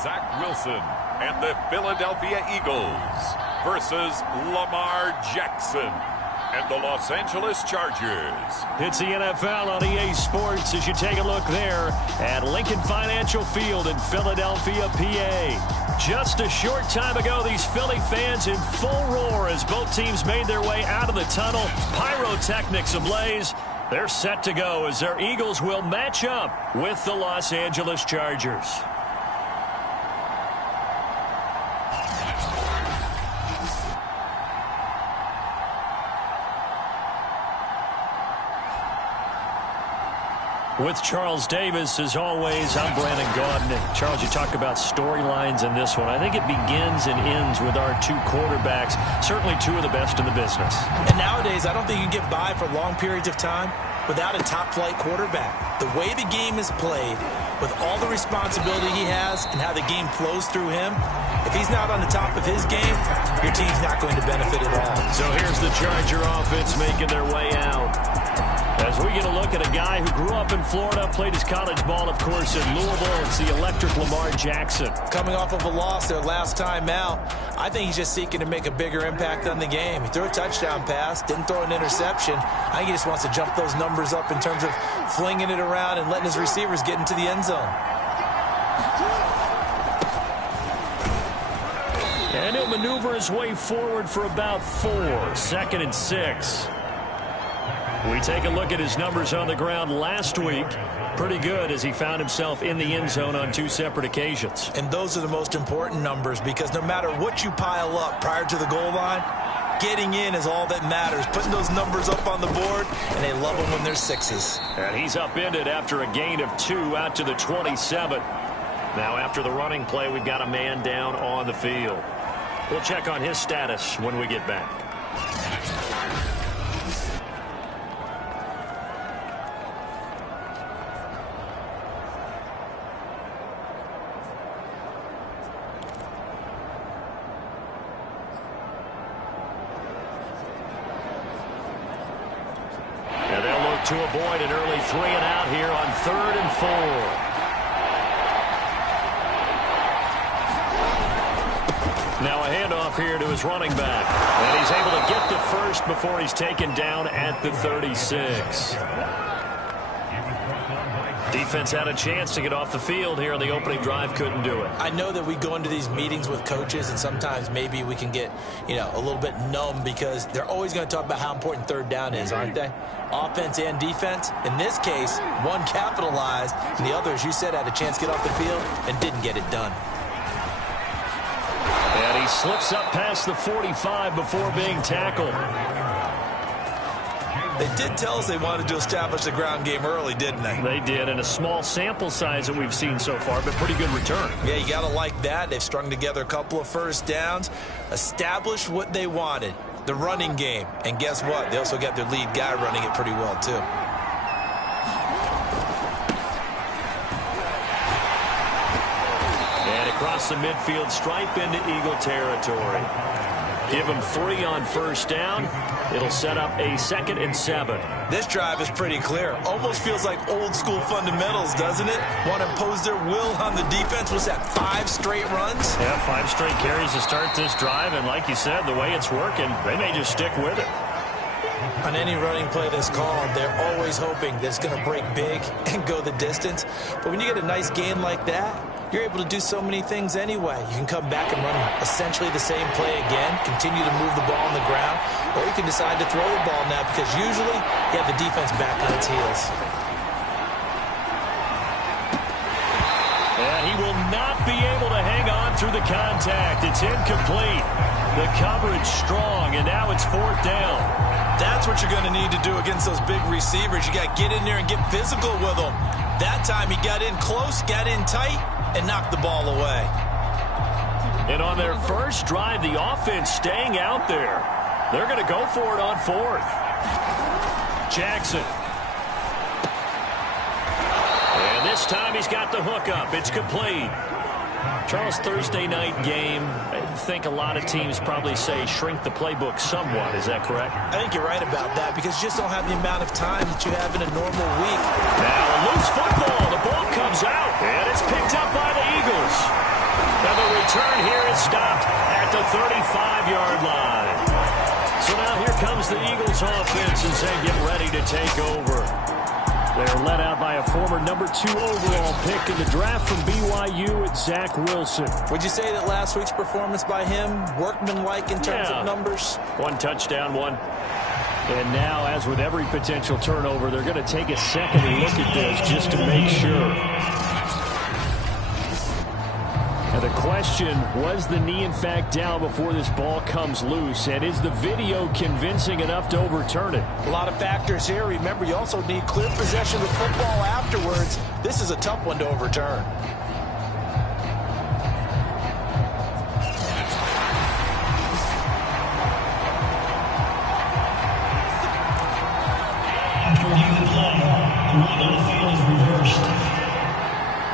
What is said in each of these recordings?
Zach Wilson and the Philadelphia Eagles versus Lamar Jackson and the Los Angeles Chargers. It's the NFL on EA Sports as you take a look there at Lincoln Financial Field in Philadelphia, PA. Just a short time ago, these Philly fans in full roar as both teams made their way out of the tunnel. Pyrotechnics ablaze. They're set to go as their Eagles will match up with the Los Angeles Chargers. With Charles Davis, as always, I'm Brandon Gaudin. Charles, you talk about storylines in this one. I think it begins and ends with our two quarterbacks, certainly two of the best in the business. And nowadays, I don't think you can get by for long periods of time without a top-flight quarterback. The way the game is played, with all the responsibility he has and how the game flows through him, if he's not on the top of his game, your team's not going to benefit at all. So here's the Charger offense making their way out. As we get a look at a guy who grew up in Florida, played his college ball, of course, in Louisville. It's the electric Lamar Jackson. Coming off of a loss their last time out, I think he's just seeking to make a bigger impact on the game. He threw a touchdown pass, didn't throw an interception. I think he just wants to jump those numbers up in terms of flinging it around and letting his receivers get into the end zone. And he'll maneuver his way forward for about 4. 2nd and 6. We take a look at his numbers on the ground last week. Pretty good as he found himself in the end zone on 2 separate occasions. And those are the most important numbers because no matter what you pile up prior to the goal line, getting in is all that matters. Putting those numbers up on the board, and they love them when they're 6s. And he's upended after a gain of 2 out to the 27. Now after the running play, we've got a man down on the field. We'll check on his status when we get back. To avoid an early 3 and out here on 3rd and 4. Now a handoff here to his running back. And he's able to get to first before he's taken down at the 36. Defense had a chance to get off the field here on the opening drive, couldn't do it. I know that we go into these meetings with coaches, and sometimes maybe we can get, a little bit numb because they're always going to talk about how important 3rd down is, aren't they? Offense and defense. In this case, one capitalized, and the other, as you said, had a chance to get off the field and didn't get it done. And he slips up past the 45 before being tackled. They did tell us they wanted to establish the ground game early, didn't they? They did, and a small sample size that we've seen so far, but pretty good return. Yeah, you got to like that. They've strung together a couple of first downs, established what they wanted, the running game. And guess what? They also got their lead guy running it pretty well, too. And across the midfield stripe into Eagle territory. Give him 3 on first down. It'll set up a 2nd and 7. This drive is pretty clear. Almost feels like old school fundamentals, doesn't it? Want to impose their will on the defense. Was that 5 straight runs? Yeah, 5 straight carries to start this drive. And like you said, the way it's working, they may just stick with it. On any running play that's called, they're always hoping that it's going to break big and go the distance. But when you get a nice gain like that, you're able to do so many things anyway. You can come back and run essentially the same play again, continue to move the ball on the ground, or you can decide to throw the ball now because usually you have the defense back on its heels. And he will not be able to hang on through the contact. It's incomplete. The coverage strong, and now it's 4th down. That's what you're going to need to do against those big receivers. You got to get in there and get physical with them. That time he got in close, got in tight, and knocked the ball away. And on their first drive, the offense staying out there. They're going to go for it on 4th. Jackson. And this time he's got the hook up. It's complete. Charles, Thursday night game, I think a lot of teams probably say shrink the playbook somewhat. Is that correct? I think you're right about that because you just don't have the amount of time that you have in a normal week. Now a loose football. The ball comes out, and it's picked up by the Eagles. And the return here is stopped at the 35-yard line. So now here comes the Eagles offense as they get ready to take over. They're led out by a former number 2 overall pick in the draft from BYU, it's Zach Wilson. Would you say that last week's performance by him, workmanlike in terms of numbers? 1 touchdown, 1. And now, as with every potential turnover, they're going to take a second look at this just to make sure. Now the question, was the knee in fact down before this ball comes loose? And is the video convincing enough to overturn it? A lot of factors here. Remember, you also need clear possession of the football afterwards. This is a tough one to overturn.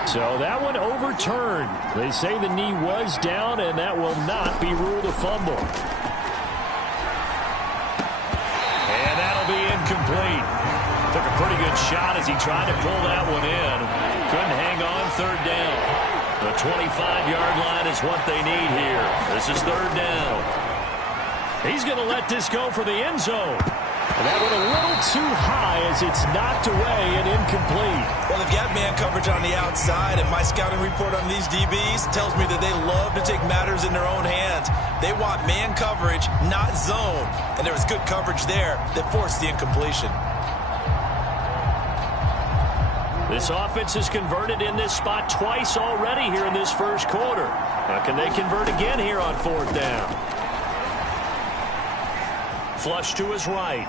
So that one overturned. They say the knee was down, and that will not be ruled a fumble. And that'll be incomplete. Took a pretty good shot as he tried to pull that one in. Couldn't hang on, third down. The 25-yard line is what they need here. This is third down. He's going to let this go for the end zone. And that went a little too high as it's knocked away and incomplete. Well, they've got man coverage on the outside, and my scouting report on these DBs tells me that they love to take matters in their own hands. They want man coverage, not zone. And there was good coverage there that forced the incompletion. This offense has converted in this spot twice already here in this first quarter. Now, can they convert again here on fourth down? Flush to his right.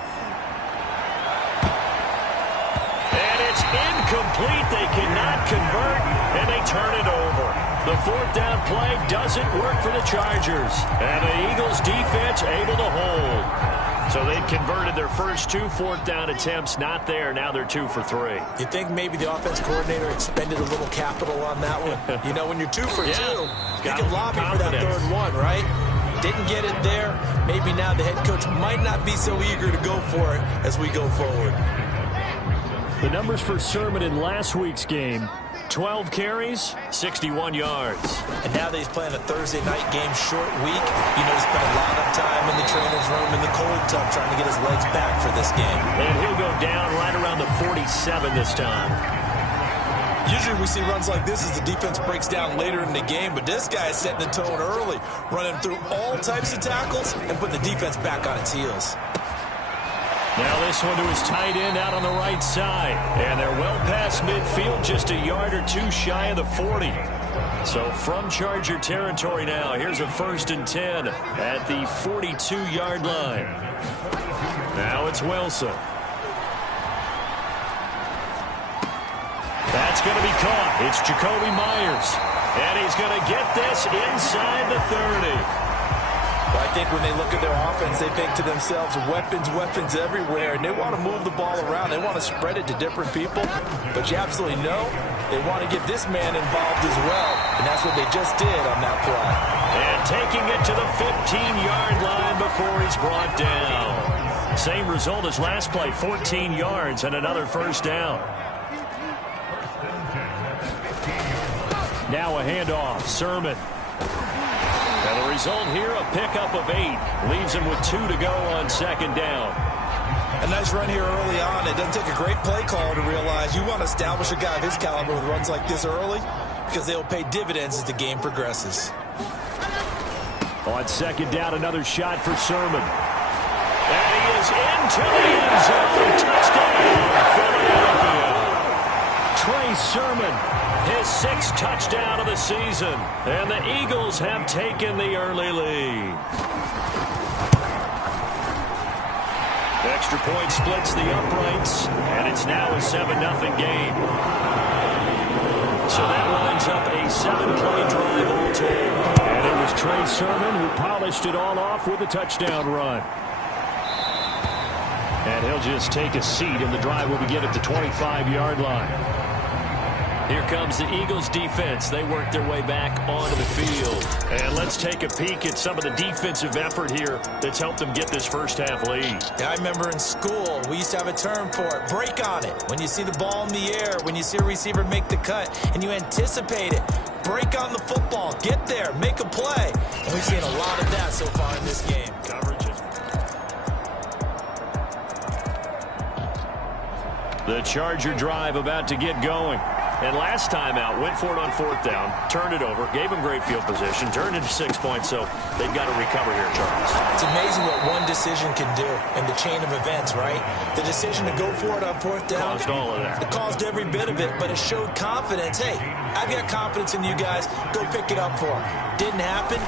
And it's incomplete. They cannot convert, and they turn it over. The fourth down play doesn't work for the Chargers. And the Eagles defense able to hold. So they've converted their first 2 fourth down attempts. Not there. Now they're 2 for 3. You think maybe the offense coordinator expended a little capital on that one? You know, when you're 2 for 2, you can lobby for that third one, right? Didn't get it there. Maybe now the head coach might not be so eager to go for it as we go forward. The numbers for Sermon in last week's game, 12 carries, 61 yards. And now that he's playing a Thursday night game, short week, you know, he spent a lot of time in the trainer's room in the cold tub trying to get his legs back for this game. And he'll go down right around the 47 this time. Usually we see runs like this as the defense breaks down later in the game, but this guy is setting the tone early, running through all types of tackles and putting the defense back on its heels. Now this one to his tight end out on the right side. And they're well past midfield, just a yard or 2 shy of the 40. So from Charger territory now, here's a 1st and 10 at the 42-yard line. Now it's Wilson. That's going to be caught. It's Jacoby Myers. And he's going to get this inside the 30. Well, I think when they look at their offense, they think to themselves, weapons, weapons everywhere. And they want to move the ball around. They want to spread it to different people. But you absolutely know they want to get this man involved as well. And that's what they just did on that play. And taking it to the 15-yard line before he's brought down. Same result as last play, 14 yards and another first down. Now a handoff, Sermon. And the result here, a pickup of 8. Leaves him with 2 to go on second down. A nice run here early on. It doesn't take a great play call to realize you want to establish a guy of his caliber with runs like this early because they'll pay dividends as the game progresses. On second down, another shot for Sermon. And he is into the end zone. Touchdown, Philadelphia. Trey Sermon. His 6th touchdown of the season. And the Eagles have taken the early lead. The extra point splits the uprights. And it's now a 7-0 game. So that lines up a 7-play drive all told. And it was Trey Sermon who polished it all off with a touchdown run. And he'll just take a seat, and the drive will begin at the 25-yard line. Here comes the Eagles defense. They work their way back onto the field. And let's take a peek at some of the defensive effort here that's helped them get this first half lead. Yeah, I remember in school, we used to have a term for it, break on it. When you see the ball in the air, when you see a receiver make the cut, and you anticipate it. break on the football, get there, make a play. And we've seen a lot of that so far in this game. Coverage. The Charger drive about to get going. And last time out, went for it on 4th down, turned it over, gave them great field position, turned into 6 points, so they've got to recover here, Charles. It's amazing what one decision can do in the chain of events, right? The decision to go for it on 4th down. Caused all of that. It caused every bit of it, but it showed confidence. Hey, I've got confidence in you guys. Go pick it up for them. Didn't happen.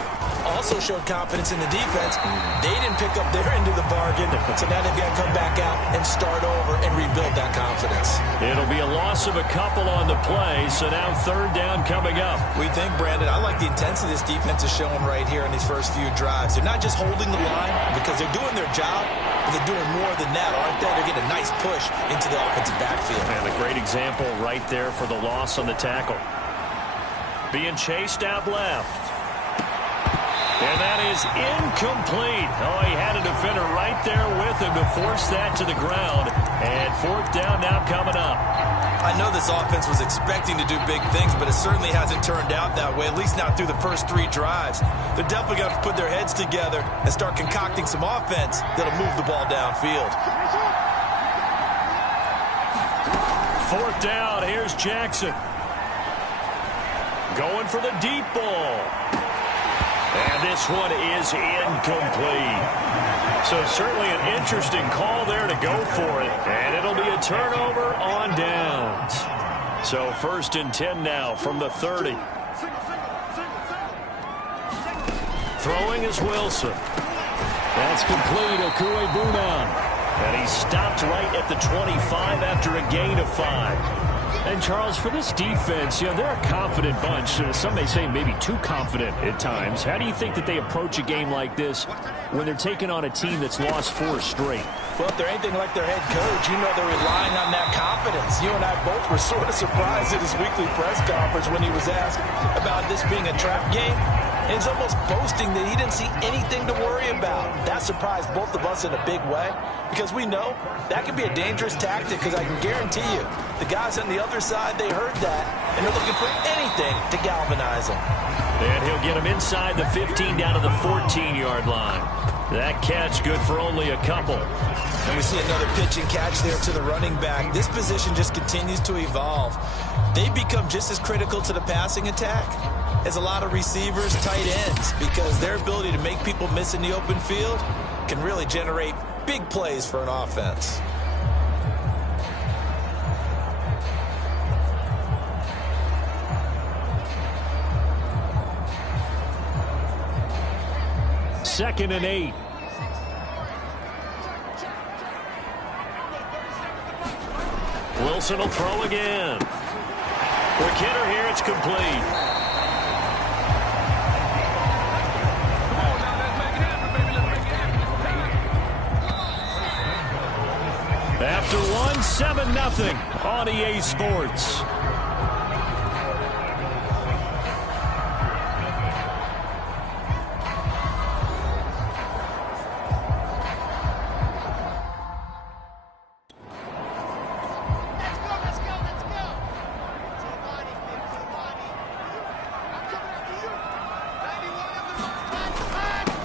Also showed confidence in the defense. They didn't pick up their end of the bargain, so now they've got to come back out and start over and rebuild that confidence. It'll be a loss of a couple on the play, so now 3rd down coming up. We think, Brandon, I like the intensity this defense is showing right here in these first few drives. They're not just holding the line because they're doing their job, but they're doing more than that, aren't they? They're getting a nice push into the offensive backfield. And a great example right there for the loss on the tackle. Being chased out left. And that is incomplete. Oh, he had a defender right there with him to force that to the ground. And 4th down now coming up. I know this offense was expecting to do big things, but it certainly hasn't turned out that way, at least not through the first 3 drives. They're definitely going to put their heads together and start concocting some offense that'll move the ball downfield. 4th down, here's Jackson. Going for the deep ball. And this one is incomplete. So certainly an interesting call there to go for it. And it'll be a turnover on downs. So 1st and 10 now from the 30. Throwing is Wilson. That's complete, Okuegbuna. And he stopped right at the 25 after a gain of 5. And, Charles, for this defense, they're a confident bunch. Some may say maybe too confident at times. How do you think that they approach a game like this when they're taking on a team that's lost 4 straight? Well, if they're anything like their head coach, they're relying on that confidence. You and I both were sort of surprised at his weekly press conference when he was asked about this being a trap game. And he's almost boasting that he didn't see anything to worry about. That surprised both of us in a big way because we know that can be a dangerous tactic because I can guarantee you the guys on the other side, they heard that, and they're looking for anything to galvanize them. And he'll get him inside the 15 down to the 14-yard line. That catch good for only a couple. And we see another pitch and catch there to the running back. This position just continues to evolve. They become just as critical to the passing attack as a lot of receivers, tight ends, because their ability to make people miss in the open field can really generate big plays for an offense. Second and 8. Wilson will throw again. Quick hitter here, it's complete. After one, 7-0 on EA Sports.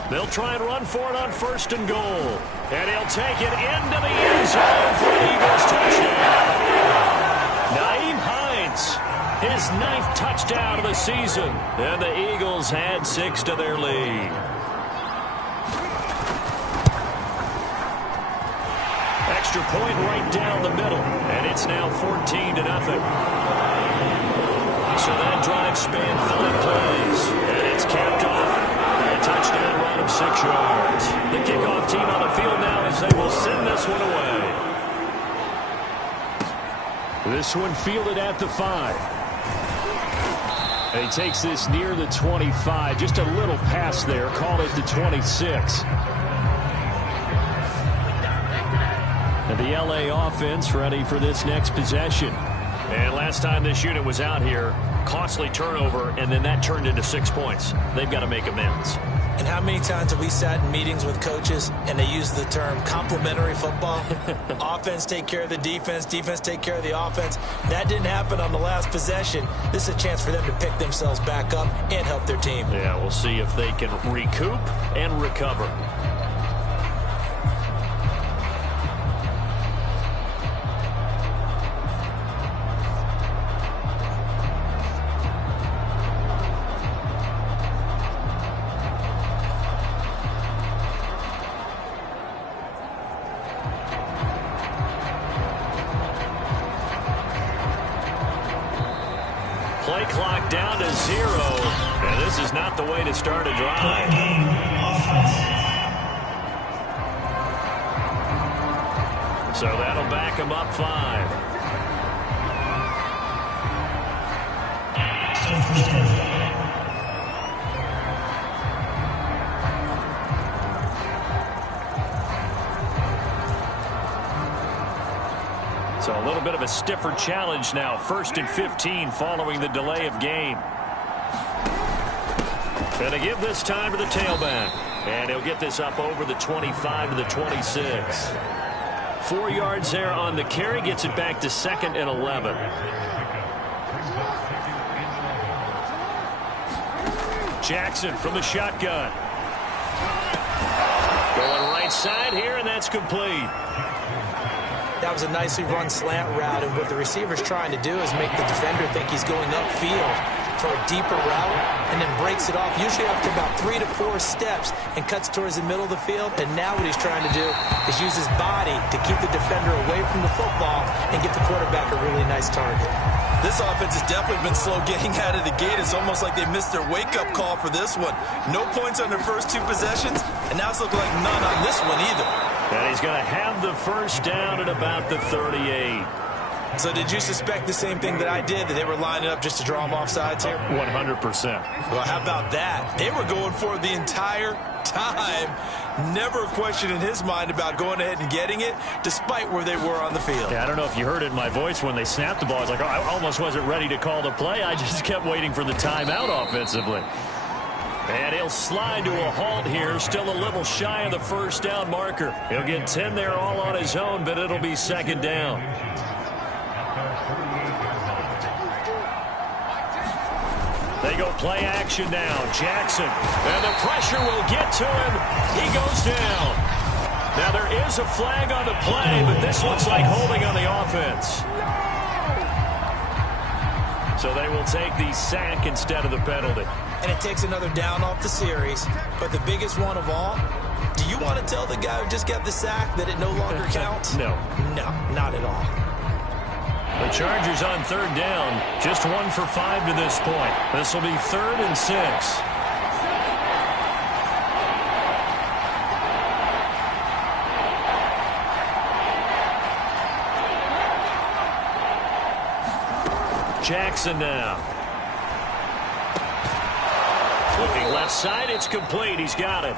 They'll try and run for it on 1st and goal. And he'll take it into the end zone for the Eagles touchdown. Nyheim Hines, his 9th touchdown of the season. And the Eagles add 6 to their lead. Extra point right down the middle. And it's now 14-0. So that drive spanned 5 plays. And it's capped off. A touchdown run of 6 yards. The kickoff team on the field now as they will send this one away. This one fielded at the 5. And he takes this near the 25. Just a little pass there. Call it the 26. And the LA offense ready for this next possession. And last time this unit was out here, costly turnover, and then that turned into 6 points. They've got to make amends. And how many times have we sat in meetings with coaches and they use the term complementary football? Offense take care of the defense, defense take care of the offense. That didn't happen on the last possession. This is a chance for them to pick themselves back up and help their team. Yeah, we'll see if they can recoup and recover. Play clock down to 0, and this is not the way to start a drive. So that'll back him up 5. So a little bit of a stiffer challenge now. 1st and 15 following the delay of game. Going to give this time to the tailback. And he'll get this up over the 25 to the 26. 4 yards there on the carry. Gets it back to 2nd and 11. Jackson from the shotgun. Going right side here, and that's complete. That was a nicely run slant route, and what the receiver's trying to do is make the defender think he's going upfield for a deeper route and then breaks it off, usually after about 3 to 4 steps, and cuts towards the middle of the field. And now what he's trying to do is use his body to keep the defender away from the football and get the quarterback a really nice target. This offense has definitely been slow getting out of the gate. It's almost like they missed their wake-up call for this one. No points on their first 2 possessions, and now it's looking like none on this one either. And he's going to have the first down at about the 38. So did you suspect the same thing that I did, that they were lining up just to draw them off sides here? 100%. Well, how about that? They were going for it the entire time. Never a question in his mind about going ahead and getting it, despite where they were on the field. Yeah, I don't know if you heard it in my voice when they snapped the ball. I was like, oh, I almost wasn't ready to call the play. I just kept waiting for the timeout offensively. And he'll slide to a halt here, still a little shy of the first down marker. He'll get 10 there all on his own, but it'll be 2nd down. They go play action now. Jackson. And the pressure will get to him. He goes down. Now there is a flag on the play, but this looks like holding on the offense. So they will take the sack instead of the penalty. And it takes another down off the series. But the biggest one of all, do you want to tell the guy who just got the sack that it no longer counts? No. No, not at all. The Chargers on 3rd down. Just 1 for 5 to this point. This will be 3rd and 6. Jackson now. Looking left side, it's complete. He's got it.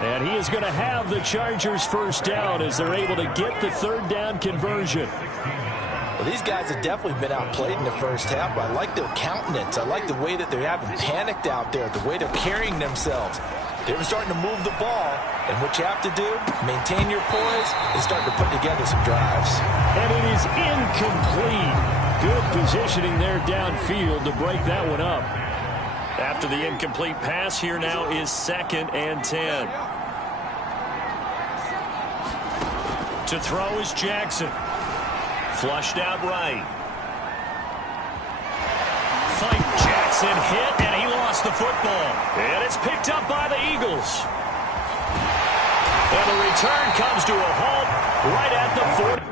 And he is going to have the Chargers first down as they're able to get the 3rd down conversion. Well, these guys have definitely been outplayed in the first half, but I like their countenance. I like the way that they're having panicked out there, the way they're carrying themselves. They were starting to move the ball, and what you have to do, maintain your poise and start to put together some drives. And it is incomplete. Good positioning there downfield to break that one up. After the incomplete pass, here now is 2nd and 10. To throw is Jackson. Flushed out right. Fight Jackson hit, and he lost the football. And it's picked up by the Eagles. And the return comes to a halt right at the 40.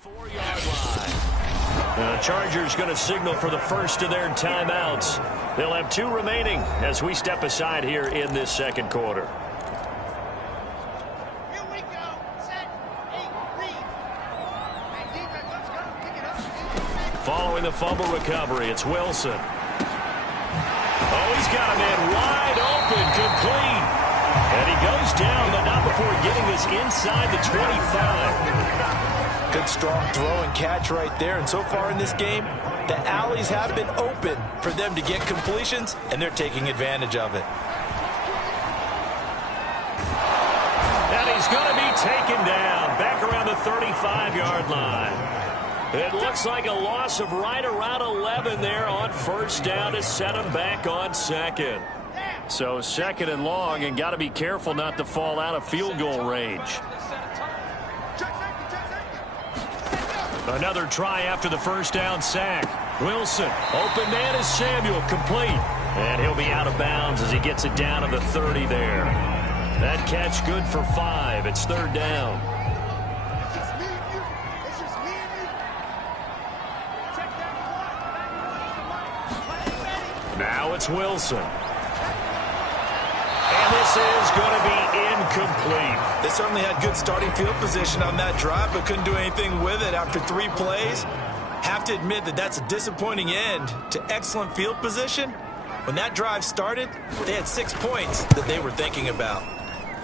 4-yard line. The Chargers going to signal for the first of their timeouts. They'll have 2 remaining as we step aside here in this second quarter. Here we go. Set. 8, read. And defense, let's go. Pick it up. Following the fumble recovery, it's Wilson. Oh, he's got a man wide open, complete. And he goes down, but not before getting this inside the 25. Good strong throw and catch right there. And so far in this game, the alleys have been open for them to get completions, and they're taking advantage of it. And he's going to be taken down back around the 35-yard line. It looks like a loss of right around 11 there on first down to set him back on second. So second and long, and got to be careful not to fall out of field goal range. Another try after the first down sack. Wilson, open man is Samuel, complete. And he'll be out of bounds as he gets it down to the 30 there. That catch good for 5. It's third down. Now it's Wilson. And this is going to be incomplete. They certainly had good starting field position on that drive, but couldn't do anything with it after 3 plays. Have to admit that that's a disappointing end to excellent field position. When that drive started, they had 6 points that they were thinking about.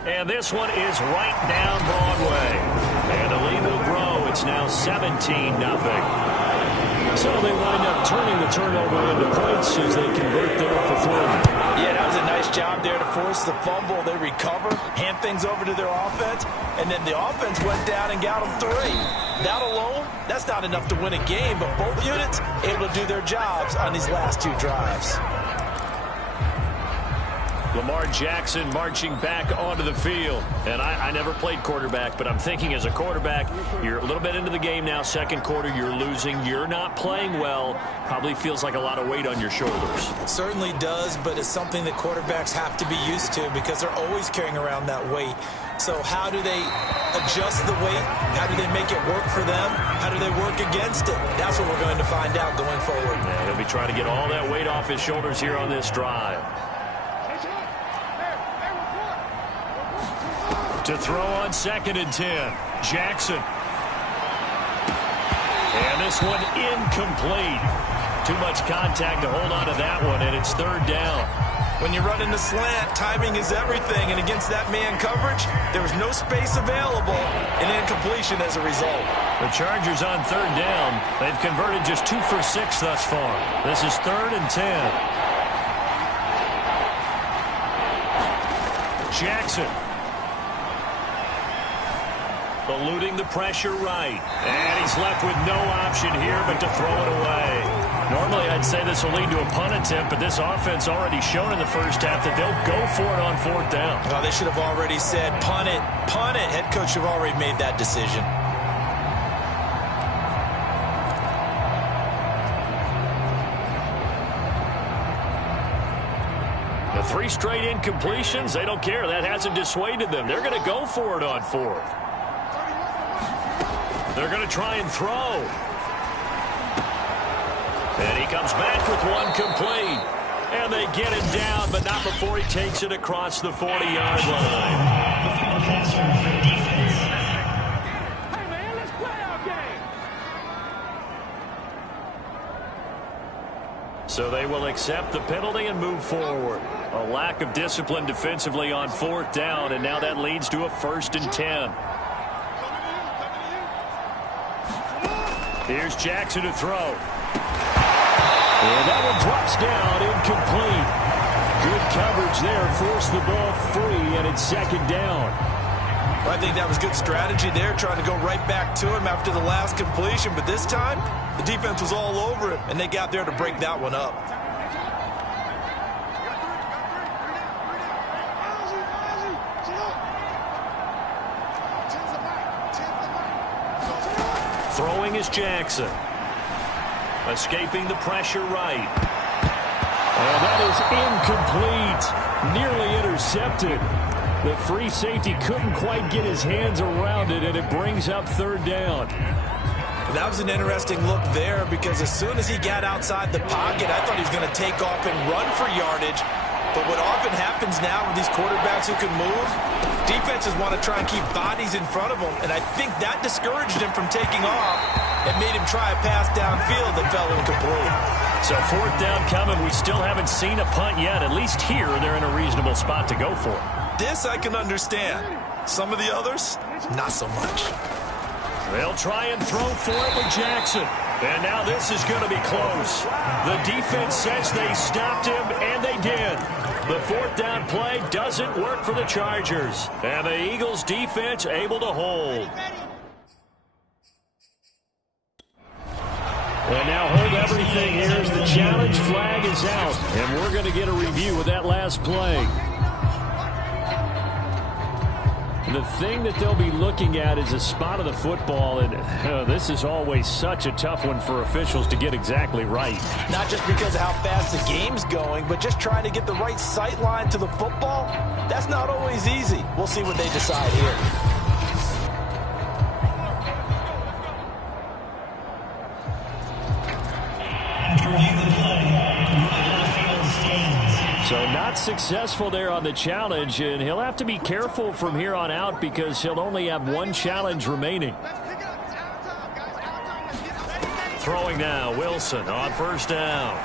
And this one is right down Broadway. And the lead will grow. It's now 17-0. So they wind up turning the turnover into points as they convert there for 3. Yeah, that was a nice job there to force the fumble. They recover, hand things over to their offense, and then the offense went down and got them 3. That alone, that's not enough to win a game, but both units able to do their jobs on these last 2 drives. Lamar Jackson marching back onto the field. And I never played quarterback, but I'm thinking as a quarterback, you're a little bit into the game now. Second quarter, you're losing. You're not playing well. Probably feels like a lot of weight on your shoulders. It certainly does, but it's something that quarterbacks have to be used to because they're always carrying around that weight. So how do they adjust the weight? How do they make it work for them? How do they work against it? That's what we're going to find out going forward. Yeah, he'll be trying to get all that weight off his shoulders here on this drive. To throw on 2nd and 10. Jackson. And this one incomplete. Too much contact to hold on to that one, and it's third down. When you're running the slant, timing is everything, and against that man coverage, there was no space available, and incompletion as a result. The Chargers on third down. They've converted just 2 for 6 thus far. This is 3rd and 10. Jackson. Eluding the pressure right. And he's left with no option here but to throw it away. Normally I'd say this will lead to a punt attempt, but this offense already shown in the first half that they'll go for it on 4th down. Oh, they should have already said punt it, punt it. Head coach should have already made that decision. The 3 straight incompletions, they don't care. That hasn't dissuaded them. They're going to go for it on 4th. They're going to try and throw. And he comes back with one complete. And they get him down, but not before he takes it across the 40-yard line. Hey, man, let's play our game. So they will accept the penalty and move forward. A lack of discipline defensively on 4th down, and now that leads to a 1st and 10. Here's Jackson to throw. And that one drops down, incomplete. Good coverage there, forced the ball free, and it's 2nd down. Well, I think that was good strategy there, trying to go right back to him after the last completion. But this time, the defense was all over it, and they got there to break that one up. Throwing is Jackson. Escaping the pressure right. And that is incomplete. Nearly intercepted. The free safety couldn't quite get his hands around it, and it brings up 3rd down. That was an interesting look there because as soon as he got outside the pocket, I thought he was going to take off and run for yardage. But what often happens now with these quarterbacks who can move, defenses want to try and keep bodies in front of them, and I think that discouraged him from taking off and made him try a pass downfield that fell incomplete. So fourth down coming. We still haven't seen a punt yet. At least here, they're in a reasonable spot to go for. This I can understand. Some of the others, not so much. They'll try and throw for it with Jackson. And now this is going to be close. The defense says they stopped him, and they did. The fourth down play doesn't work for the Chargers. And the Eagles defense able to hold. And now hold everything here as the challenge flag is out. And we're going to get a review of that last play. The thing that they'll be looking at is a spot of the football, and this is always such a tough one for officials to get exactly right. Not just because of how fast the game's going, but just trying to get the right sight line to the football. That's not always easy. We'll see what they decide here. So not successful there on the challenge, and he'll have to be careful from here on out because he'll only have one challenge remaining. Throwing now, Wilson on first down.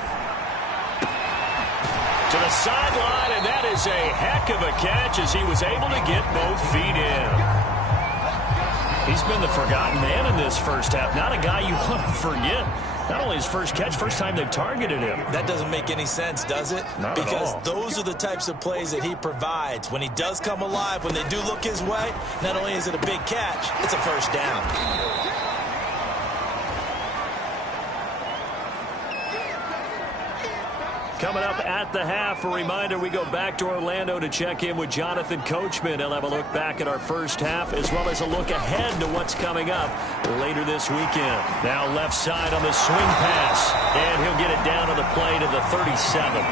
To the sideline, and that is a heck of a catch as he was able to get both feet in. He's been the forgotten man in this first half. Not a guy you want to forget. Not only his first catch, first time they've targeted him. That doesn't make any sense, does it? Not at all. Because those are the types of plays that he provides. When he does come alive, when they do look his way, not only is it a big catch, it's a first down. Coming up at the half, a reminder, we go back to Orlando to check in with Jonathan Coachman. He'll have a look back at our first half as well as a look ahead to what's coming up later this weekend. Now left side on the swing pass, and he'll get it down to the play to the 37.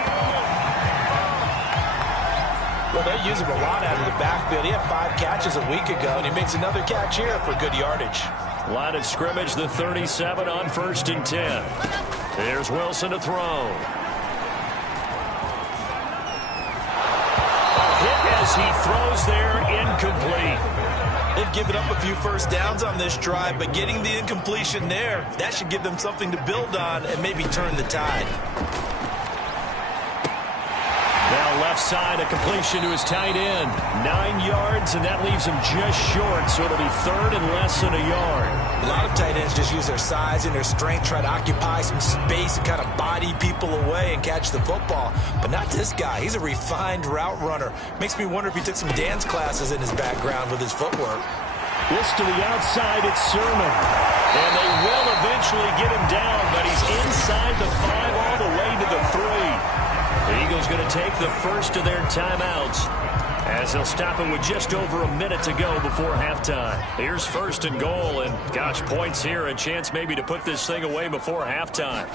Well, they use him a lot out of the backfield. He had 5 catches a week ago, and he makes another catch here for good yardage. Line of scrimmage, the 37 on 1st and 10. Here's Wilson to throw. As he throws there, incomplete. They've given up a few first downs on this drive, but getting the incompletion there, that should give them something to build on and maybe turn the tide. Now left side, a completion to his tight end. 9 yards, and that leaves him just short, so it'll be 3rd and less than a yard. A lot of tight ends just use their size and their strength, try to occupy some space and kind of body people away and catch the football. But not this guy. He's a refined route runner. Makes me wonder if he took some dance classes in his background with his footwork. This to the outside, it's Sermon. And they will eventually get him down, but he's inside the 5 all the way to the 3. The Eagles going to take the first of their timeouts as they'll stop it with just over a minute to go before halftime. Here's 1st and goal, and gosh, points here, a chance maybe to put this thing away before halftime.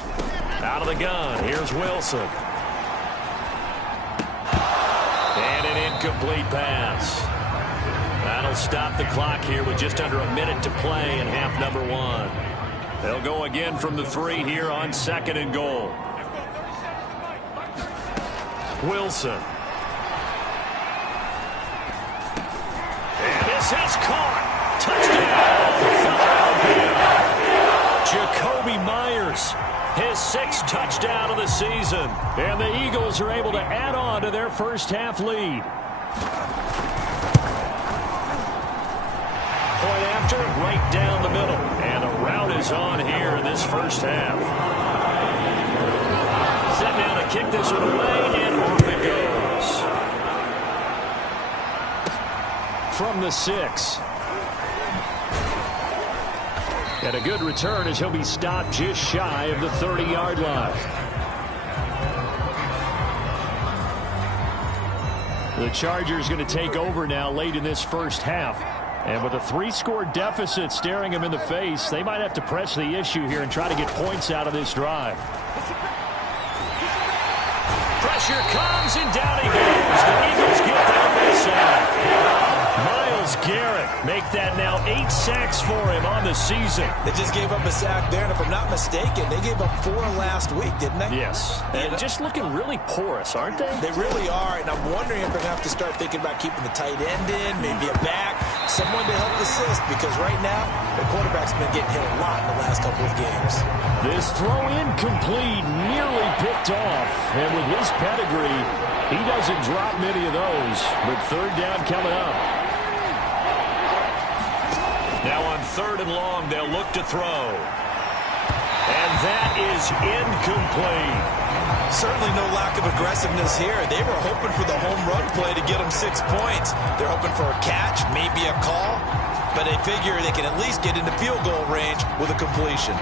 Out of the gun, here's Wilson. And an incomplete pass. That'll stop the clock here with just under a minute to play in half number 1. They'll go again from the 3 here on 2nd and goal. Wilson. And this is caught. Touchdown, Philadelphia. Jacoby Myers, his 6th touchdown of the season. And the Eagles are able to add on to their first half lead. Point after, right down the middle. And the route is on here in this first half. Set now to kick this one away, and off it goes. From the 6. And a good return as he'll be stopped just shy of the 30-yard line. The Chargers going to take over now late in this first half. And with a 3-score deficit staring him in the face, they might have to press the issue here and try to get points out of this drive. Pressure comes, and down he goes. The Eagles get there for the sack. Miles Myles Garrett make that now 8 sacks for him on the season. They just gave up a sack there, and if I'm not mistaken, they gave up 4 last week, didn't they? Yes, and just looking really porous, aren't they? They really are, and I'm wondering if they're going to have to start thinking about keeping the tight end in, maybe a back, someone to help assist, because right now, the quarterback's been getting hit a lot in the last couple of games. This throw incomplete, nearly picked off, and with his pedigree, he doesn't drop many of those, but third down coming up. Now on 3rd and long, they'll look to throw. And that is incomplete. Certainly no lack of aggressiveness here. They were hoping for the home run play to get them 6 points. They're hoping for a catch, maybe a call, but they figure they can at least get into field goal range with a completion.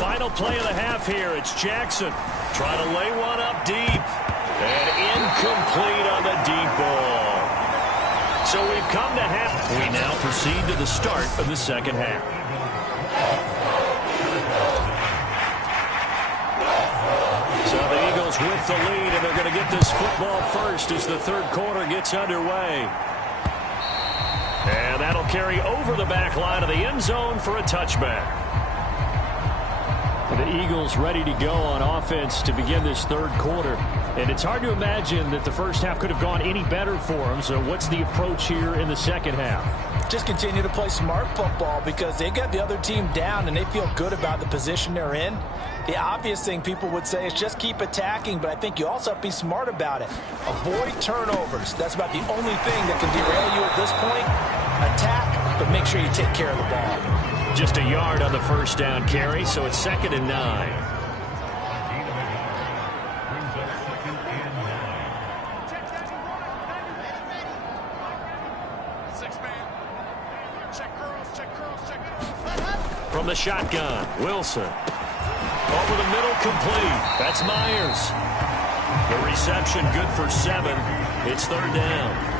Final play of the half here. It's Jackson trying to lay one up deep. And incomplete on the deep ball. So we've come to half. We now proceed to the start of the second half. So the Eagles with the lead, and they're going to get this football first as the third quarter gets underway. And that'll carry over the back line of the end zone for a touchback. The Eagles ready to go on offense to begin this third quarter. And it's hard to imagine that the first half could have gone any better for them. So what's the approach here in the second half? Just continue to play smart football because they got the other team down and they feel good about the position they're in. The obvious thing people would say is just keep attacking, but I think you also have to be smart about it. Avoid turnovers. That's about the only thing that can derail you at this point. Attack, but make sure you take care of the ball. Just a yard on the first down carry, so it's 2nd and 9. From the shotgun, Wilson. Over the middle, complete. That's Myers. The reception good for 7. It's 3rd down.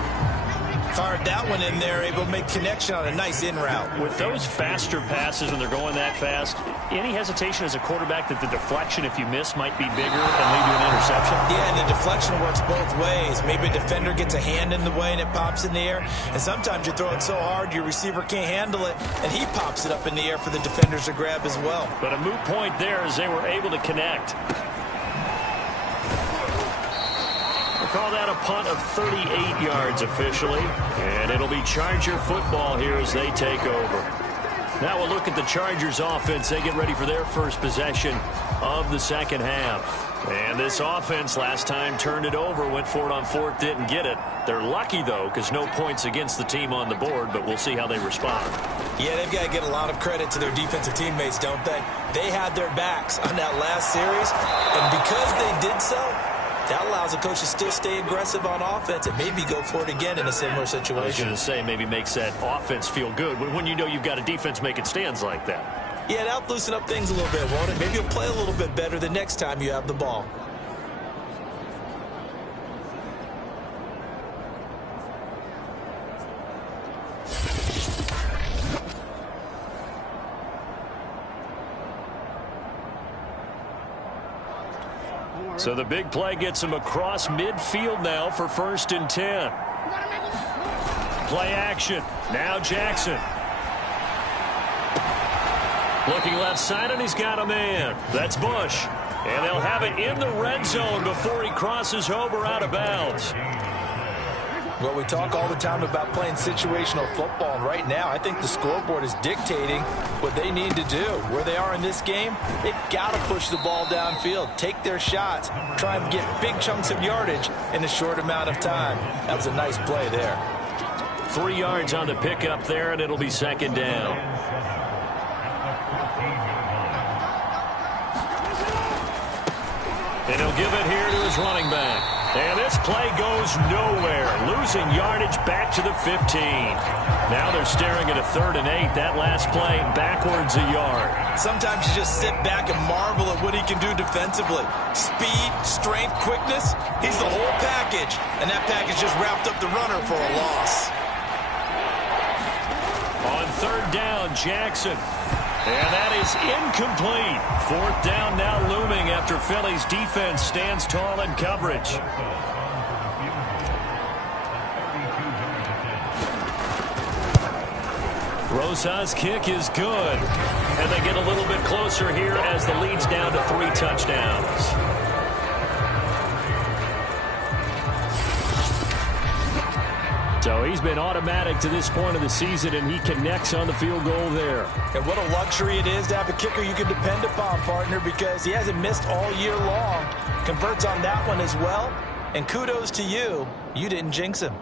Fired that one in there, able to make connection on a nice in route. With those faster passes when they're going that fast, any hesitation as a quarterback that the deflection, if you miss, might be bigger and lead to an interception? Yeah, and the deflection works both ways. Maybe a defender gets a hand in the way and it pops in the air. And sometimes you throw it so hard your receiver can't handle it, and he pops it up in the air for the defenders to grab as well. But a moot point there as they were able to connect. Call that a punt of 38 yards officially. And it'll be Charger football here as they take over. Now we'll look at the Chargers offense. They get ready for their first possession of the second half. And this offense last time turned it over, went for it on 4th, didn't get it. They're lucky, though, because no points against the team on the board, but we'll see how they respond. Yeah, they've got to get a lot of credit to their defensive teammates, don't they? They had their backs on that last series, and because they did so, that allows the coach to still stay aggressive on offense and maybe go for it again in a similar situation. I was going to say, maybe makes that offense feel good when you know you've got a defense making stands like that. Yeah, that'll loosen up things a little bit, won't it? Maybe you'll play a little bit better the next time you have the ball. So the big play gets him across midfield now for 1st and 10. Play action. Now Jackson. Looking left side, and he's got a man. That's Bush. And they'll have it in the red zone before he crosses over out of bounds. Well, we talk all the time about playing situational football, and right now I think the scoreboard is dictating what they need to do. Where they are in this game, they've got to push the ball downfield, take their shots, try and get big chunks of yardage in a short amount of time. That was a nice play there. 3 yards on the pickup there, and it'll be 2nd down. And he'll give it here to his running back. And this play goes nowhere. Losing yardage back to the 15. Now they're staring at a 3rd and 8. That last play backwards a yard. Sometimes you just sit back and marvel at what he can do defensively. Speed, strength, quickness. He's the whole package. And that package just wrapped up the runner for a loss. third down. Jackson. And that is incomplete. Fourth down now looming after Philly's defense stands tall in coverage. Rosa's kick is good. And they get a little bit closer here as the lead's down to 3 touchdowns. So he's been automatic to this point of the season, and he connects on the field goal there. And what a luxury it is to have a kicker you can depend upon, partner, because he hasn't missed all year long. Converts on that one as well. And kudos to you. You didn't jinx him.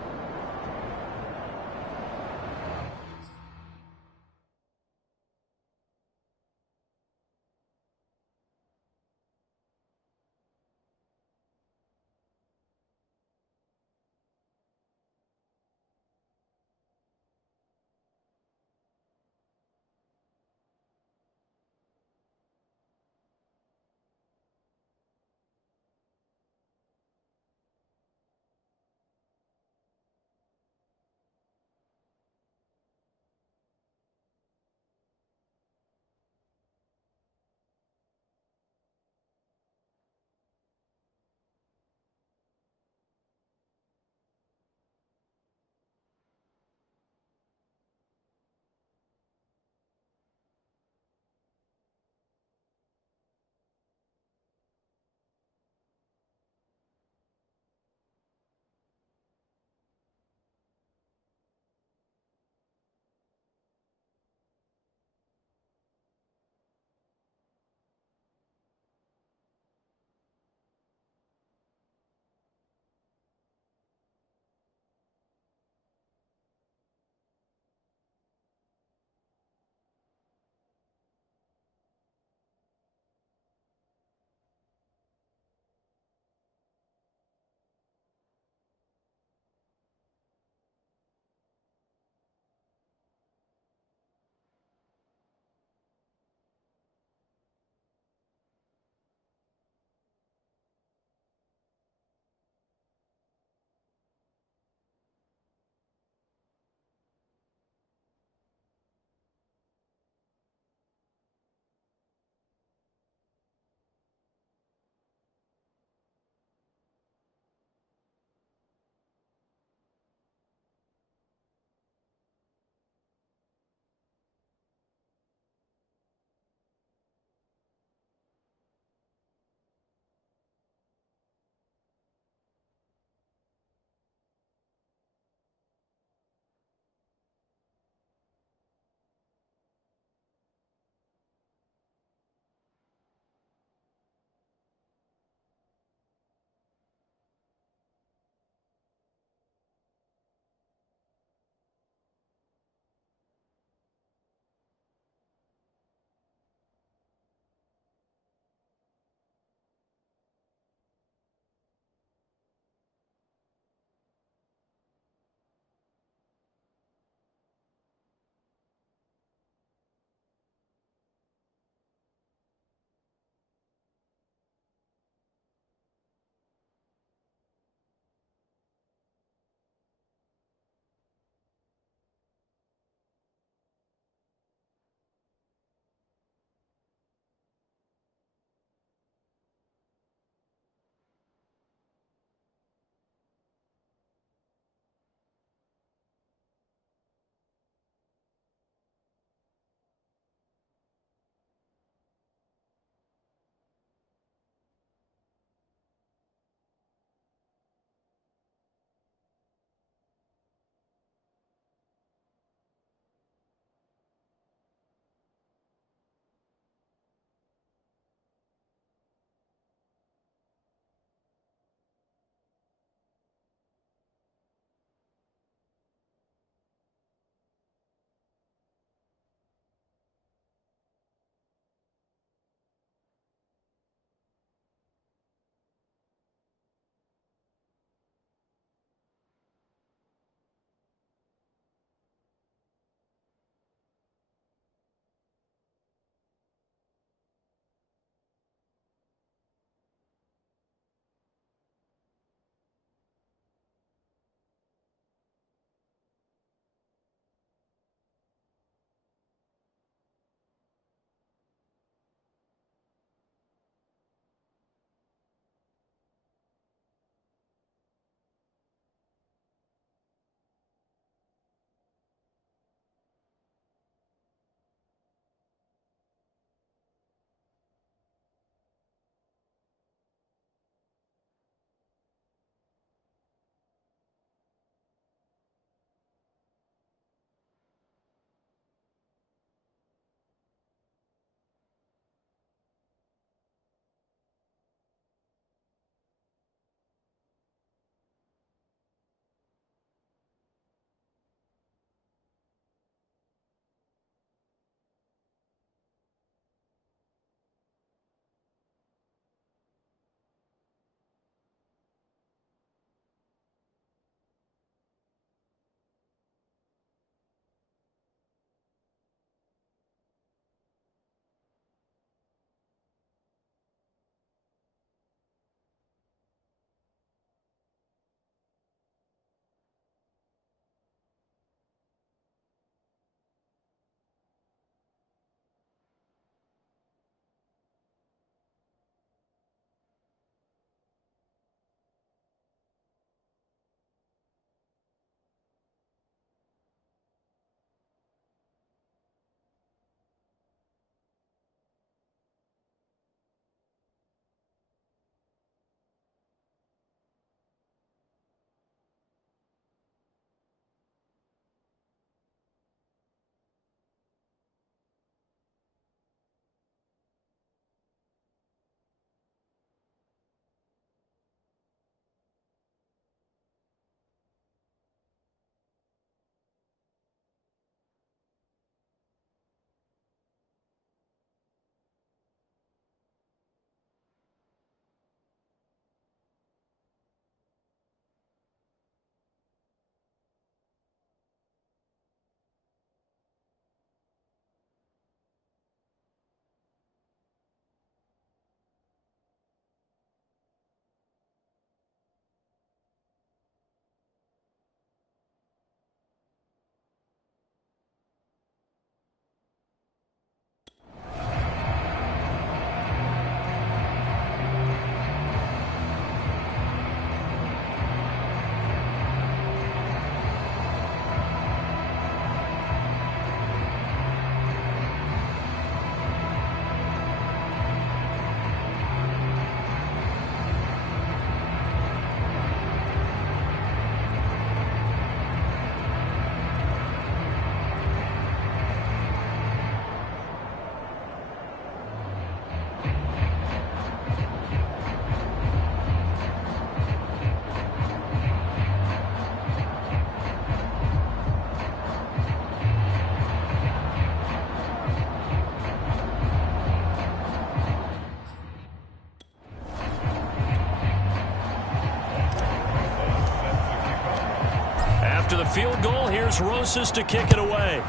field goal. Here's Rosas to kick it away.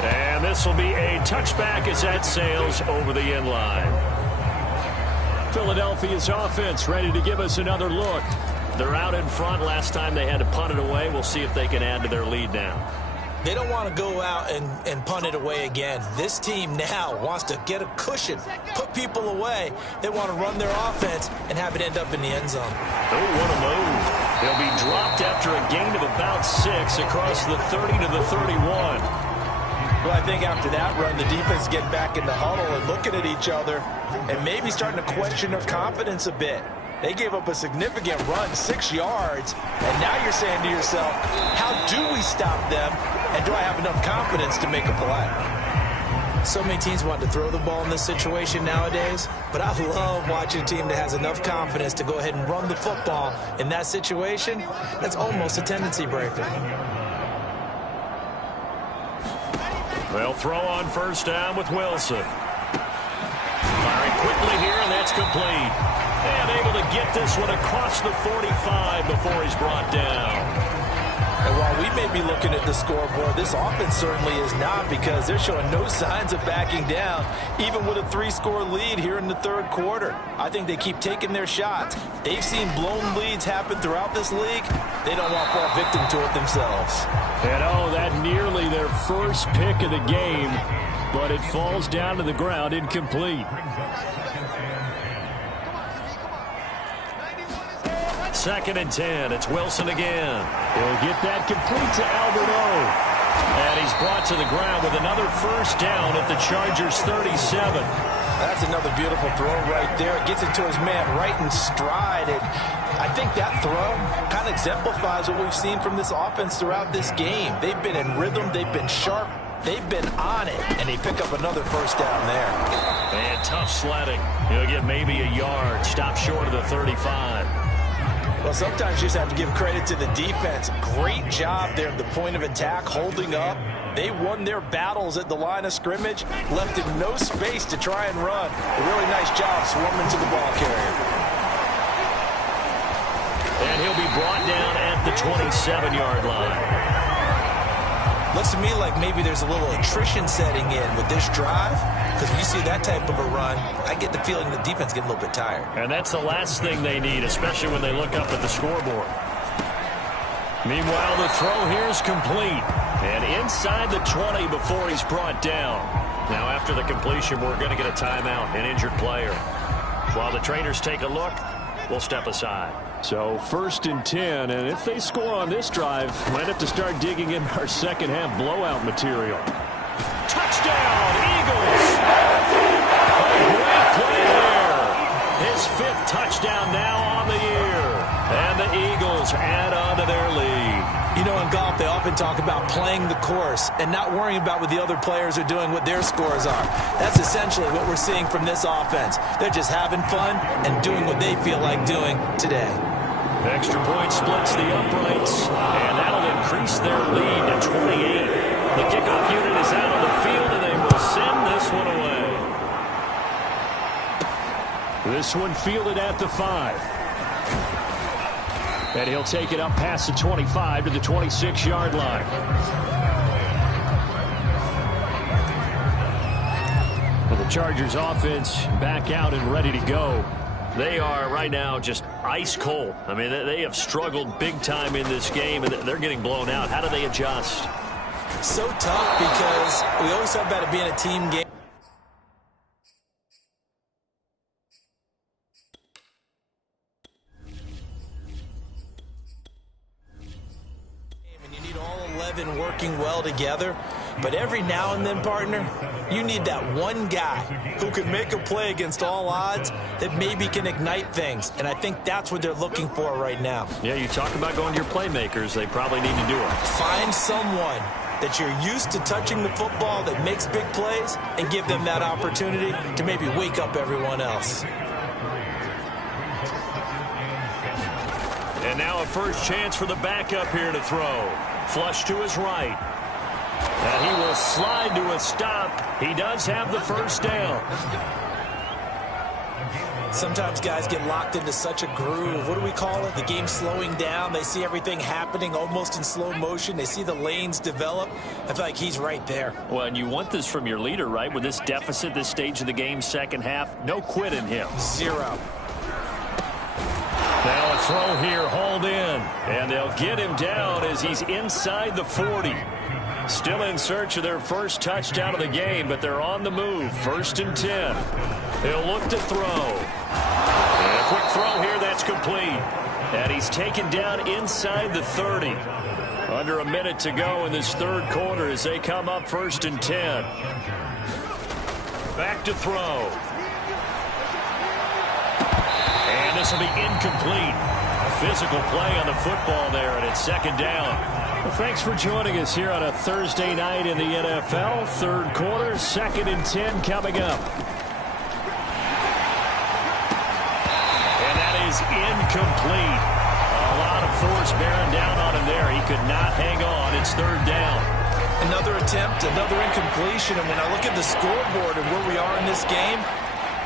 And this will be a touchback as that sails over the end line. Philadelphia's offense ready to give us another look. They're out in front. Last time they had to punt it away. We'll see if they can add to their lead now. They don't want to go out and punt it away again. This team now wants to get a cushion, put people away. They want to run their offense and have it end up in the end zone. Oh, what a move. They'll be dropped after a gain of about 6 across the 30 to the 31. Well, I think after that run, the defense getting back in the huddle and looking at each other and maybe starting to question their confidence a bit. They gave up a significant run, 6 yards, and now you're saying to yourself, how do we stop them, and do I have enough confidence to make a play? So many teams want to throw the ball in this situation nowadays, but I love watching a team that has enough confidence to go ahead and run the football in that situation. That's almost a tendency breaker. They'll throw on first down with Wilson. Firing quickly here, and that's complete. And able to get this one across the 45 before he's brought down. And while we may be looking at the scoreboard, this offense certainly is not, because they're showing no signs of backing down, even with a 3-score lead here in the third quarter. I think they keep taking their shots. They've seen blown leads happen throughout this league. They don't want to fall victim to it themselves. And oh, that nearly their first pick of the game, but it falls down to the ground incomplete. Second and 10. It's Wilson again. He'll get that complete to Alberto. And he's brought to the ground with another first down at the Chargers' 37. That's another beautiful throw right there. It gets into his man right in stride. And I think that throw kind of exemplifies what we've seen from this offense throughout this game. They've been in rhythm. They've been sharp. They've been on it. And they pick up another first down there. And tough sledding. He'll get maybe a yard. Stop short of the 35. Well, sometimes you just have to give credit to the defense. Great job there at the point of attack, holding up. They won their battles at the line of scrimmage, left in no space to try and run. A really nice job swarming to the ball carrier. And he'll be brought down at the 27-yard line. Looks to me like maybe there's a little attrition setting in with this drive, because when you see that type of a run, I get the feeling the defense getting a little bit tired. And that's the last thing they need, especially when they look up at the scoreboard. Meanwhile, the throw here is complete. And inside the 20 before he's brought down. Now, after the completion, we're going to get a timeout, an injured player. While the trainers take a look, we'll step aside. So first and 10, and if they score on this drive, might have to start digging in our second half blowout material. Touchdown, Eagles! A great play there. His 5th touchdown now on the year. And the Eagles add on to their lead. You know, in golf, they often talk about playing the course and not worrying about what the other players are doing, what their scores are. That's essentially what we're seeing from this offense. They're just having fun and doing what they feel like doing today. Extra point splits the uprights, and that'll increase their lead to 28. The kickoff unit is out on the field, and they will send this one away. This one fielded at the 5. And he'll take it up past the 25 to the 26-yard line. Well, the Chargers offense back out and ready to go. They are right now just ice cold. I mean, they have struggled big time in this game, and they're getting blown out. How do they adjust? So tough, because we always talk about it being a team game. And you need all 11 working well together. But every now and then, partner, you need that one guy who can make a play against all odds that maybe can ignite things. And I think that's what they're looking for right now. Yeah, you talk about going to your playmakers. They probably need to do it. Find someone that you're used to touching the football that makes big plays and give them that opportunity to maybe wake up everyone else. And now a first chance for the backup here to throw. Flush to his right. And he will slide to a stop. He does have the first down. Sometimes guys get locked into such a groove. What do we call it? The game's slowing down. They see everything happening almost in slow motion. They see the lanes develop. I feel like he's right there. Well, and you want this from your leader, right? With this deficit, this stage of the game, second half, no quit in him. Zero. Now a throw here, hauled in. And they'll get him down as he's inside the 40. Still in search of their first touchdown of the game, but they're on the move. 1st and 10. He'll look to throw. And a quick throw here, that's complete. And he's taken down inside the 30. Under a minute to go in this third quarter as they come up 1st and 10. Back to throw. And this will be incomplete. Physical play on the football there, and it's 2nd down. Well, thanks for joining us here on a Thursday night in the NFL. Third quarter, 2nd and 10 coming up. And that is incomplete. A lot of force bearing down on him there. He could not hang on. It's 3rd down. Another attempt, another incompletion. And when I look at the scoreboard and where we are in this game,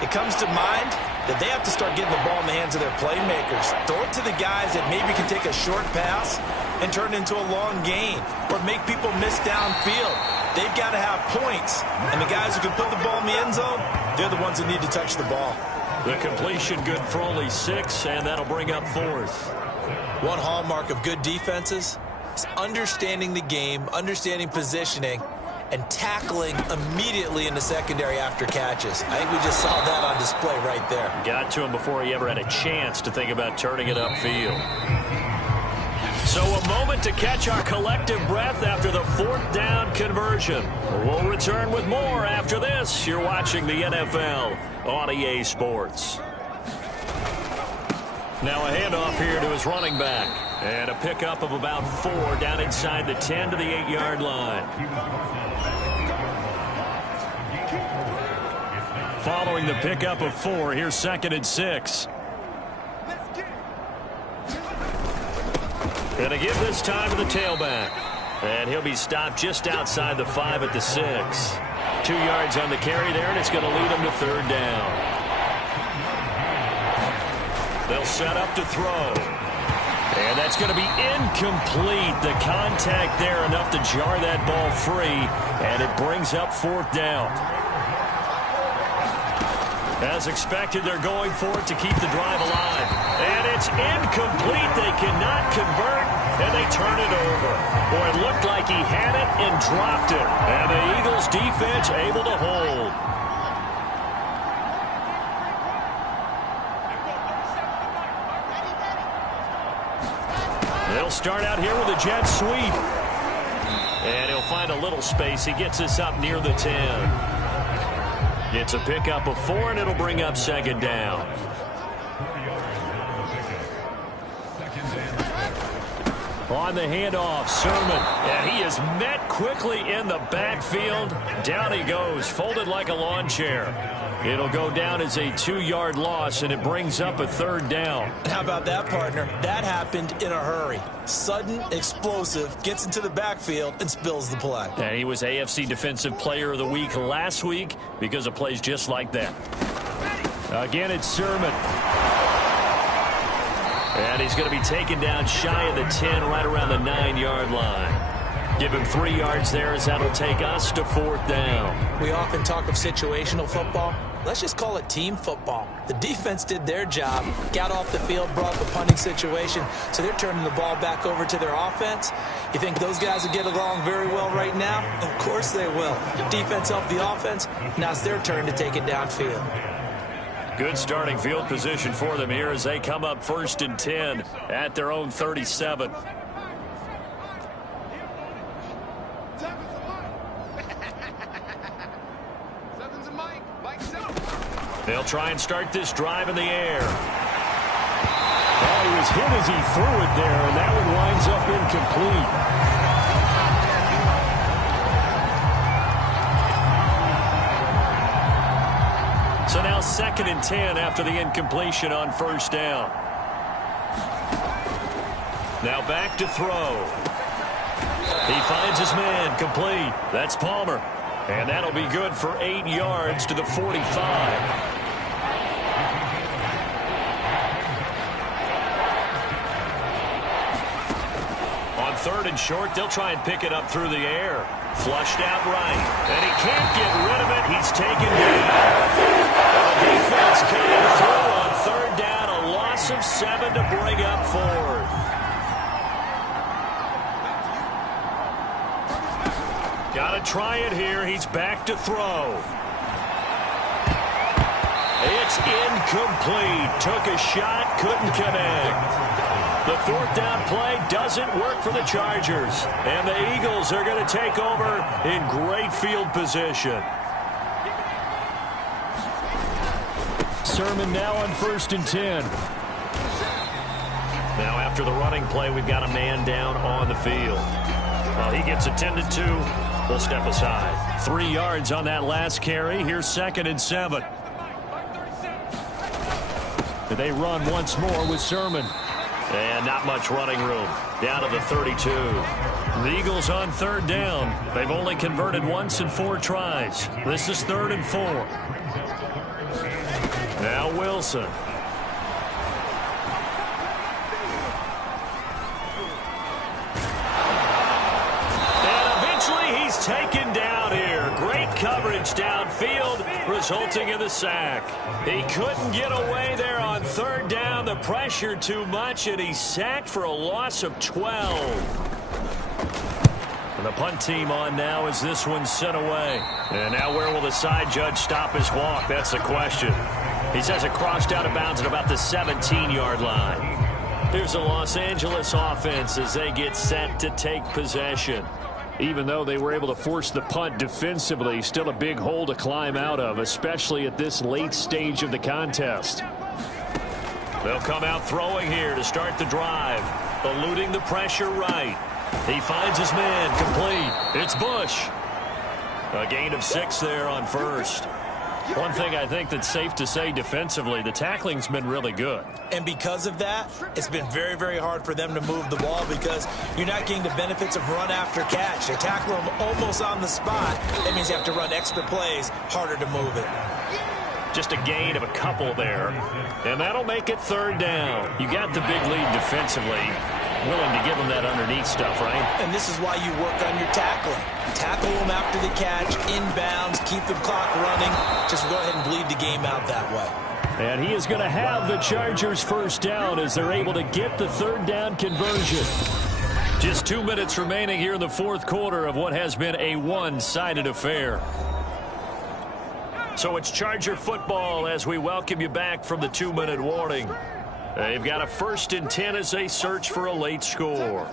it comes to mind that they have to start getting the ball in the hands of their playmakers. Throw it to the guys that maybe can take a short pass and turn it into a long gain or make people miss downfield. They've got to have points. And the guys who can put the ball in the end zone, they're the ones that need to touch the ball. The completion good for only 6, and that'll bring up 4th. One hallmark of good defenses is understanding the game, understanding positioning, and tackling immediately in the secondary after catches. I think we just saw that on display right there. Got to him before he ever had a chance to think about turning it upfield. So a moment to catch our collective breath after the 4th down conversion. We'll return with more after this. You're watching the NFL on EA Sports. Now a handoff here to his running back. And a pickup of about 4 down inside the 10 to the 8-yard line. Following the pickup of 4, here's 2nd and 6. Gonna give this time to the tailback. And he'll be stopped just outside the 5 at the 6. 2 yards on the carry there, and it's going to lead him to 3rd down. They'll set up to throw. And that's going to be incomplete. The contact there enough to jar that ball free, and it brings up 4th down. As expected, they're going for it to keep the drive alive. And it's incomplete. They cannot convert, and they turn it over. Boy, it looked like he had it and dropped it. And the Eagles defense able to hold. They'll start out here with a jet sweep. And he'll find a little space. He gets us up near the 10. It's a pickup of 4, and it'll bring up 2nd down. On the handoff, Sermon. And he is met quickly in the backfield. Down he goes, folded like a lawn chair. It'll go down as a 2-yard loss, and it brings up a 3rd down. How about that, partner? That happened in a hurry. Sudden, explosive, gets into the backfield, and spills the play. And he was AFC Defensive Player of the Week last week because of plays just like that. Again, it's Sermon. And he's going to be taken down shy of the 10, right around the 9-yard line. Give him 3 yards there as that'll take us to 4th down. We often talk of situational football. Let's just call it team football. The defense did their job, got off the field, brought the punting situation, so they're turning the ball back over to their offense. You think those guys will get along very well right now? Of course they will. Defense helped the offense. Now it's their turn to take it downfield. Good starting field position for them here as they come up 1st and 10 at their own 37. They'll try and start this drive in the air. Oh, he was hit as he threw it there, and that one winds up incomplete. So now 2nd and 10 after the incompletion on 1st down. Now back to throw. He finds his man, complete. That's Palmer. And that'll be good for 8 yards to the 45. 3rd and short. They'll try and pick it up through the air. Flushed out right. And he can't get rid of it. He's taken down. The defense came through on 3rd down. A loss of 7 to bring up 4th. Got to try it here. He's back to throw. It's incomplete. Took a shot, couldn't connect. The 4th down play doesn't work for the Chargers. And the Eagles are going to take over in great field position. Sermon now on 1st and 10. Now after the running play, we've got a man down on the field. Well, he gets attended to. We'll step aside. 3 yards on that last carry. Here's 2nd and 7. They run once more with Sermon. And not much running room. Down to the 32. The Eagles on 3rd down. They've only converted once in 4 tries. This is 3rd and 4. Now Wilson. And eventually he's taken down here. Great coverage downfield, resulting in the sack. He couldn't get away there on 3rd down. The pressure too much, and he's sacked for a loss of 12. And the punt team on now as this one's sent away. And now where will the side judge stop his walk? That's the question. He says it crossed out of bounds at about the 17-yard line. Here's the Los Angeles offense as they get set to take possession. Even though they were able to force the punt defensively, still a big hole to climb out of, especially at this late stage of the contest. They'll come out throwing here to start the drive, eluding the pressure right. He finds his man, complete. It's Bush. A gain of 6 there on 1st. One thing I think that's safe to say defensively, the tackling's been really good. And because of that, it's been very, very hard for them to move the ball because you're not getting the benefits of run after catch. They tackle them almost on the spot. That means you have to run extra plays, harder to move it. Just a gain of a couple there. And that'll make it 3rd down. You got the big lead defensively. Willing to give them that underneath stuff, right? And this is why you work on your tackling. Tackle them after the catch, inbounds, keep the clock running. Just go ahead and bleed the game out that way. And he is going to have the Chargers 1st down as they're able to get the 3rd down conversion. Just 2 minutes remaining here in the 4th quarter of what has been a one-sided affair. So it's Charger football as we welcome you back from the 2-minute warning. They've got a 1st and 10 as they search for a late score.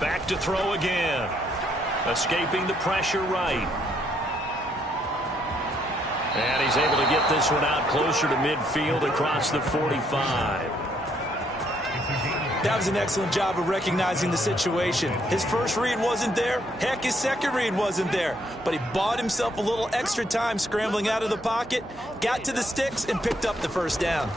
Back to throw again. Escaping the pressure right. And he's able to get this one out closer to midfield across the 45. That was an excellent job of recognizing the situation. His first read wasn't there. Heck, his second read wasn't there. But he bought himself a little extra time scrambling out of the pocket, got to the sticks, and picked up the 1st down.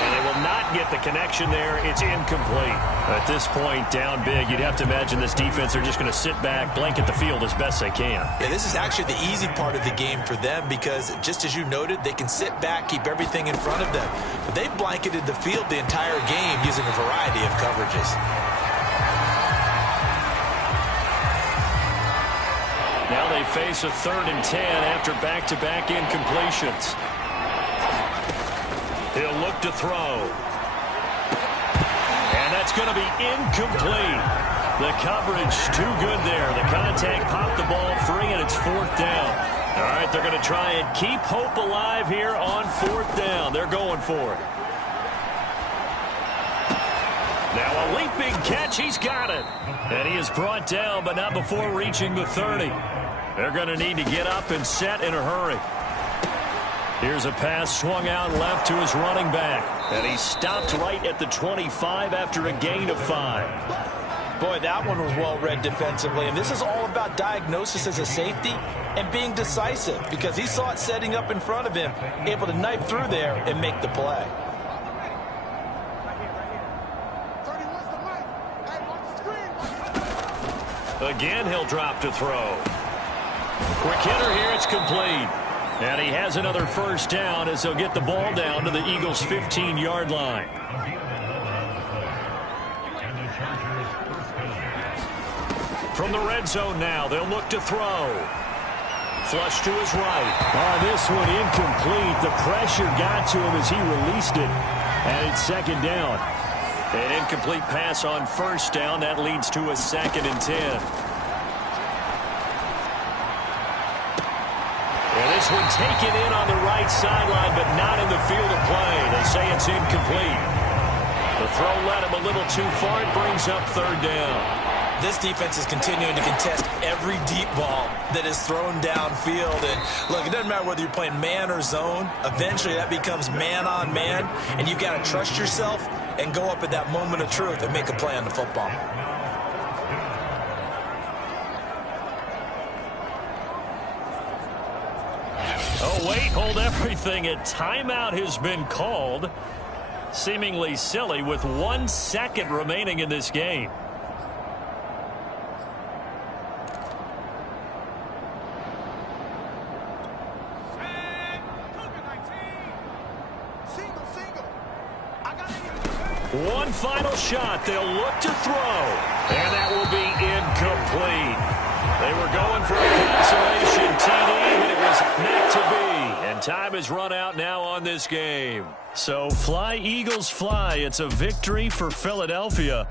And they will not get the connection there. It's incomplete. At this point, down big, you'd have to imagine this defense are just going to sit back, blanket the field as best they can. Yeah, this is actually the easy part of the game for them because, just as you noted, they can sit back, keep everything in front of them. But they blanketed the field the entire game using a variety of coverages. Now they face a 3rd and 10 after back-to-back incompletions. He'll look to throw. And that's going to be incomplete. The coverage too good there. The contact popped the ball free, and it's 4th down. All right, they're going to try and keep hope alive here on 4th down. They're going for it. Now a leaping catch. He's got it. And he is brought down, but not before reaching the 30. They're going to need to get up and set in a hurry. Here's a pass swung out left to his running back. And he stopped right at the 25 after a gain of 5. Boy, that one was well read defensively. And this is all about diagnosis as a safety and being decisive because he saw it setting up in front of him, able to knife through there and make the play. Again, he'll drop to throw. Quick hitter here. It's complete. And he has another first down as they'll get the ball down to the Eagles' 15-yard line. From the red zone now, they'll look to throw. Flush to his right. This one incomplete. The pressure got to him as he released it. And it's second down. An incomplete pass on first down. That leads to a 2nd and 10. And this one taken in on the right sideline, but not in the field of play. They say it's incomplete. The throw led him a little too far. It brings up 3rd down. This defense is continuing to contest every deep ball that is thrown downfield. And look, it doesn't matter whether you're playing man or zone. Eventually, that becomes man on man, and you've got to trust yourself and go up at that moment of truth and make a play on the football. Oh, wait, hold everything. A timeout has been called. Seemingly silly with 1 second remaining in this game. One final shot. They'll look to throw. And that will be incomplete. They were going for a consolation TD, but it was meant to be. And time has run out now on this game. So fly, Eagles, fly. It's a victory for Philadelphia.